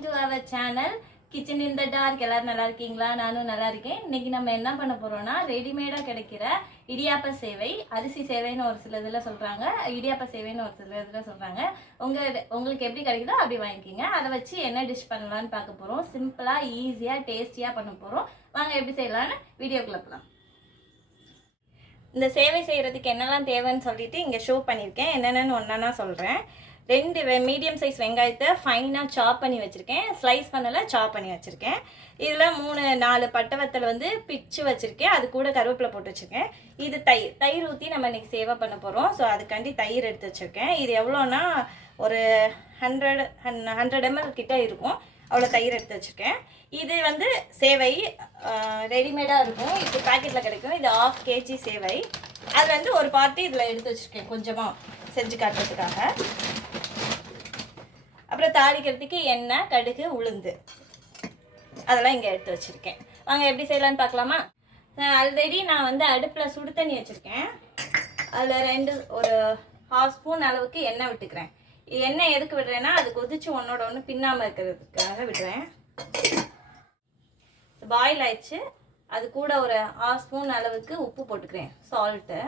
Welcome to our channel kitchen in the dark. எல்லாரும் நல்லா இருக்கீங்களா? நானும் நல்லா இருக்கேன். இன்னைக்கு நம்ம என்ன பண்ண போறோம்னா, ரெடிமேடாக கிடைக்கிற இடியாப்ப சேவை, அரிசி சேவைன்னு ஒரு சில இதில் சொல்கிறாங்க, இடியாப்ப சேவைன்னு ஒரு சில இதில் சொல்கிறாங்க. உங்களுக்கு எப்படி கிடைக்குதோ அப்படி வாங்கிக்கிங்க. அதை வச்சு என்ன டிஷ் பண்ணலான்னு பார்க்க போகிறோம். சிம்பிளாக ஈஸியாக டேஸ்டியாக பண்ண போகிறோம். வாங்க எப்படி செய்யலான்னு வீடியோக்குள்ள போகலாம். இந்த சேவை செய்கிறதுக்கு என்னெல்லாம் தேவைன்னு சொல்லிட்டு இங்கே ஷோ பண்ணியிருக்கேன். என்னென்னு ஒன்றா சொல்கிறேன். 2 மீடியம் சைஸ் வெங்காயத்தை ஃபைனாக சாப் பண்ணி வச்சுருக்கேன். ஸ்லைஸ் பண்ணலை, சாப் பண்ணி வச்சுருக்கேன். இதில் 3-4 பட்டை வத்தல் பிச்சு வச்சுருக்கேன். அது கூட கருவேப்பிலை போட்டு வச்சுருக்கேன். இது தயிர் ஊற்றி நம்ம இன்றைக்கி சேவை பண்ண போகிறோம். ஸோ அதுக்காண்டி தயிர் எடுத்து வச்சுருக்கேன். இது எவ்வளோன்னா ஒரு 100 ml கிட்ட இருக்கும். அவ்வளோ தயிர் எடுத்து வச்சுருக்கேன். இது சேவை ரெடிமேடாக இருக்கும். இது பேக்கெட்டில் கிடைக்கும். இது 1/2 kg சேவை. அது ஒரு பார்ட்டி இதில் எடுத்து வச்சுருக்கேன், கொஞ்சமாக செஞ்சு காட்டுறதுக்காக. அப்புறம் தாளிக்கிறதுக்கு எண்ணெய், கடுகு, உளுந்து அதெல்லாம் இங்கே எடுத்து வச்சுருக்கேன். வாங்க எப்படி செய்யலான்னு பார்க்கலாமா? ஆல்ரெடி நான் அடுப்பில் சுடு தண்ணி வச்சுருக்கேன். அதில் ஒரு 1/2 ஸ்பூன் அளவுக்கு எண்ணெய் விட்டுக்கிறேன். எண்ணெய் எதுக்கு விடுறேன்னா, அது கொதிச்சு ஒன்றோட ஒன்று பின்னாமல் இருக்கிறதுக்காக விடுறேன். பாயில் ஆயிடுச்சு. அது கூட ஒரு 1/2 ஸ்பூன் அளவுக்கு உப்பு போட்டுக்கிறேன், சால்ட்டு.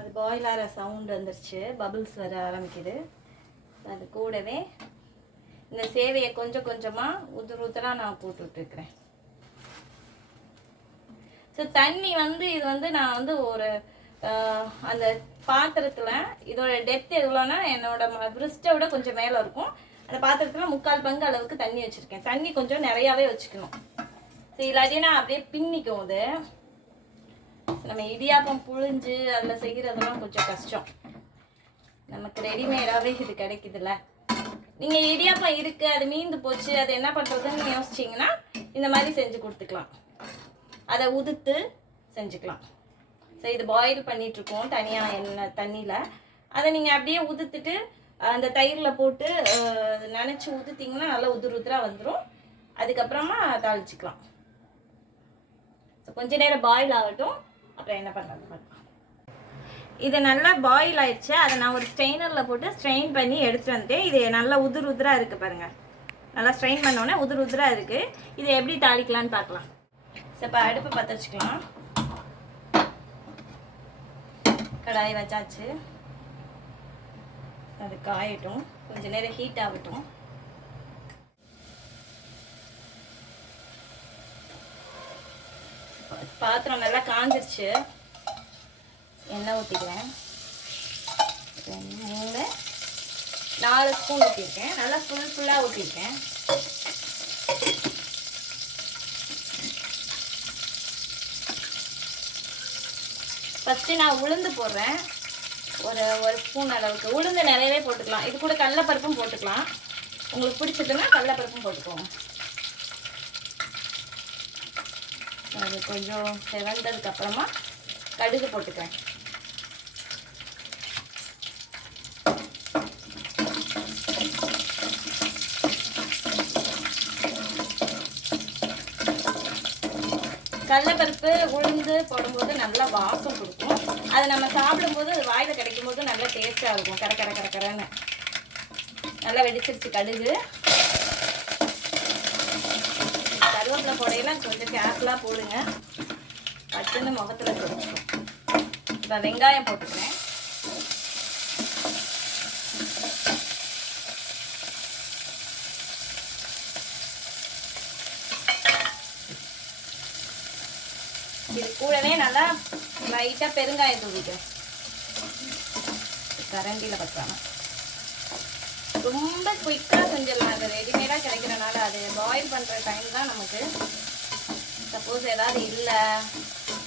அது பாயில் ஆகிற சவுண்டு வந்துருச்சு, பபிள்ஸ் வர ஆரம்பிக்குது. அது கூடவே இந்த சேவையை கொஞ்சம் கொஞ்சமாக உதிராக நான் போட்டுட்ருக்கிறேன். ஸோ தண்ணி இது நான் ஒரு அந்த பாத்திரத்தில் இதோட டெப்த் எவ்வளோன்னா, என்னோட பிரிஸ்ட்டை விட கொஞ்சம் மேலே இருக்கும். அந்த பாத்திரத்தில் 3/4 பங்கு அளவுக்கு தண்ணி வச்சுருக்கேன். தண்ணி கொஞ்சம் நிறையாவே வச்சுக்கணும். ஸோ இல்லாட்டினா அப்படியே பின்னிக்கும். அது நம்ம இடியாப்பம் புழிஞ்சு அதில் செய்கிறதெல்லாம் கொஞ்சம் கஷ்டம். நமக்கு ரெடிமேடாகவே இது கிடைக்குதுல்ல. நீங்கள் இடியாப்பம் இருக்குது, அது மீந்து போச்சு, அது என்ன பண்ணுறதுன்னு யோசிச்சிங்கன்னா இந்த மாதிரி செஞ்சு கொடுத்துக்கலாம். அதை உதுத்து செஞ்சுக்கலாம். ஸோ இது பாயில் பண்ணிகிட்ருக்கோம் தனியாக தண்ணியில். அதை நீங்கள் அப்படியே உதுத்துட்டு அந்த தயிரில் போட்டு நினச்சி ஊற்றுத்திங்கன்னா நல்லா உதிராக வந்துடும். அதுக்கப்புறமா தாளிச்சிக்கலாம். ஸோ கொஞ்ச நேரம் பாயில் ஆகட்டும், அப்புறம் என்ன பண்ணுறது பார்க்கலாம். இது நல்லா பாயில் ஆயிடுச்சு. அதை நான் ஒரு ஸ்ட்ரெயினரில் போட்டு ஸ்ட்ரெயின் பண்ணி எடுத்துகிட்டு வந்துட்டேன். இது நல்லா உதிராக இருக்குது பாருங்கள். நல்லா ஸ்ட்ரெயின் பண்ணோன்னே உதிராக இருக்குது. இதை எப்படி தாளிக்கலான்னு பார்க்கலாம். ஸோ இப்போ அடுப்பை பற்ற வச்சுக்கலாம். கடாயை வச்சாச்சு. அது காயட்டும், கொஞ்சம் நேரம் ஹீட் ஆகட்டும். பாத்திரம் நல்லா காஞ்சிருச்சு. எண்ணெய் ஊற்றிக்கிறேன். 4 ஸ்பூன் ஊற்றிருக்கேன். நல்லா ஃபுல்லாக ஊற்றிருக்கேன். ஃபஸ்ட்டு நான் உளுந்து போடுறேன். ஒரு ஸ்பூன் அளவுக்கு உளுந்து நிறையவே போட்டுக்கலாம். இது கூட கடலைப்பருப்பும் போட்டுக்கலாம். உங்களுக்கு பிடிச்சதுன்னா கடலைப்பருப்பும் போட்டுக்கோங்க. அது கொஞ்சம் செவந்ததுக்கப்புறமா கடுகு போட்டுக்கிறேன். கடலைப்பருப்பு உளுந்து போடும்போது நல்லா வாசம் கொடுக்கும். அதை நம்ம சாப்பிடும்போது அது வாயில் கிடைக்கும் போது நல்லா டேஸ்ட்டாக இருக்கும். கரன்னு நல்லா வெடிச்சிருச்சு கடுகு. கருவேப்பிலை போடையெல்லாம் கொஞ்சம் கேர்ஃபுல்லாக போடுங்க, பட்டுன்னு முகத்தில் தெரிஞ்சிடும். இப்போ வெங்காயம் போட்டுக்கிறேன். இது கூடவே நல்லா லைட்டாக பெருங்காயம் தூவிக்கிறேன். கரண்டியில் பற்றாம ரொம்ப குயிக்காக செஞ்சிடலாம். அது ரெடிமேடாக கிடைக்கிறனால அது பாயில் பண்ணுற டைம் தான் நமக்கு. சப்போஸ் ஏதாவது இல்லை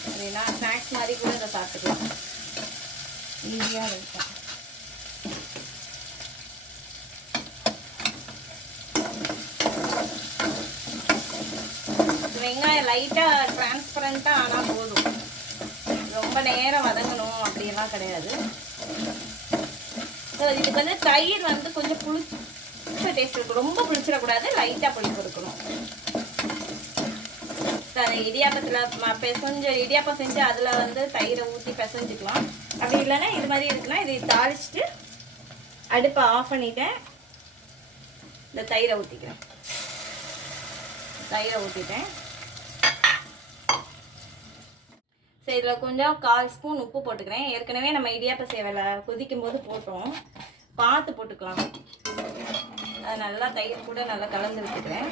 அப்படின்னா ஸ்நாக்ஸ் மாதிரி கூட இதை சாப்பிட்டுக்கலாம், ஈஸியாக இருக்கும். வெங்காயம் லைட்டாக டிரான்ஸ்பரண்ட்டாக ஆனால் போதும். ரொம்ப நேரம் வதங்கணும் அப்படியெல்லாம் கிடையாது. ஸோ இதுக்கு தயிர் கொஞ்சம் புளிச்ச டேஸ்ட் இருக்கும். ரொம்ப புளிச்சிடக்கூடாது, லைட்டாக புளிப்பு இருக்கணும். ஸோ அதை இடியாப்பத்தில் இடியாப்பம் செஞ்சு அதில் தயிரை ஊற்றி பிசைஞ்சிக்கலாம். அப்படி இல்லைன்னா இது மாதிரி இருக்குன்னா இதை தாளிச்சுட்டு அடுப்பை ஆஃப் பண்ணிட்டேன். இந்த தயிரை ஊற்றிக்கிறேன். தயிரை ஊற்றிட்டேன். சரி, இதில் கொஞ்சம் 1/4 ஸ்பூன் உப்பு போட்டுக்கிறேன். ஏற்கனவே நம்ம இடியாப்ப சேவலை கொதிக்கும் போது போட்டோம், பார்த்து போட்டுக்கலாம். அது நல்லா தயிர் கூட நல்லா கலந்து விட்டுக்கிறேன்.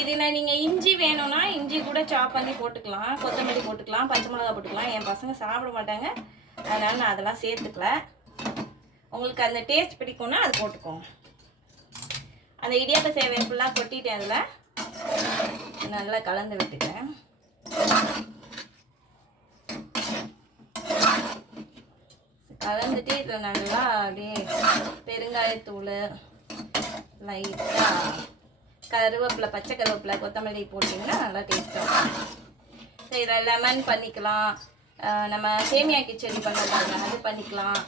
இதில் நீங்கள் இஞ்சி வேணும்னா இஞ்சி கூட சாப் பண்ணி போட்டுக்கலாம், கொத்தமல்லி போட்டுக்கலாம், பச்சை மிளகா போட்டுக்கலாம். என் பசங்க சாப்பிட மாட்டாங்க, அதனால் நான் அதெல்லாம் சேர்த்துக்கல. உங்களுக்கு அந்த டேஸ்ட் பிடிக்கும்னா அது போட்டுக்கோங்க. அந்த இடியாப்ப சேவையை ஃபுல்லாக கொட்டிட்டேன். அதில் நல்லா கலந்து விட்டுக்கிறேன். கலந்துட்டு இதில் நல்லா அப்படியே பெருங்காயத்தூள், லைட்டாக கருவேப்பிலை, பச்சை கருவேப்பிலை, கொத்தமல்லி போட்டிங்கன்னா நல்லா டேஸ்ட்டாக இருக்கும். சரி, இதில் லெமன் பண்ணிக்கலாம், நம்ம சேமியா கிச்சடி பண்ணுறாங்க அது பண்ணிக்கலாம்,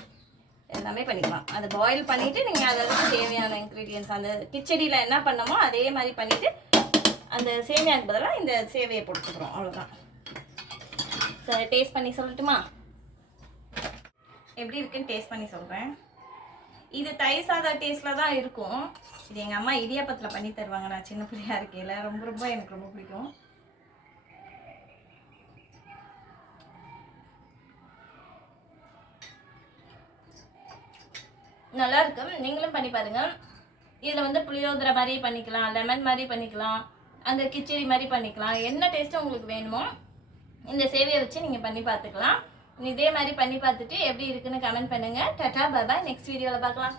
எல்லாமே பண்ணிக்கலாம். அதை பாயில் பண்ணிவிட்டு நீங்கள் அதுக்கு தேவையான இன்க்ரீடியன்ஸ் அந்த கிச்சடியில் என்ன பண்ணமோ அதே மாதிரி பண்ணிவிட்டு அந்த சேமியாவுக்கு பதிலாக இந்த சேவையை போட்டுக்கிறோம். அவ்வளோதான். சரி, டேஸ்ட் பண்ணி சொல்லட்டுமா? எப்படி இருக்குன்னு டேஸ்ட் பண்ணி சொல்கிறேன். இது தயிர் சாதம் டேஸ்ட்டில் தான் இருக்கும். இது எங்கள் அம்மா இடியாப்பத்தில் பண்ணி தருவாங்க. நான் சின்ன பிள்ளையாக இருக்கையில் ரொம்ப எனக்கு ரொம்ப பிடிக்கும். நல்லா இருக்கும், நீங்களும் பண்ணி பாருங்கள். இதில் வந்து புளியோதரை மாதிரி பண்ணிக்கலாம், லெமன் மாதிரி பண்ணிக்கலாம், அந்த கிச்சடி மாதிரி பண்ணிக்கலாம். என்ன டேஸ்ட்டு உங்களுக்கு வேணுமோ இந்த சேவையை வச்சு நீங்கள் பண்ணி பார்த்துக்கலாம். இதே மாதிரி பண்ணி பார்த்துட்டு எப்படி இருக்குன்னு கமெண்ட் பண்ணுங்கள். டாடா, பாய் பாய். நெக்ஸ்ட் வீடியோவில் பார்க்கலாம்.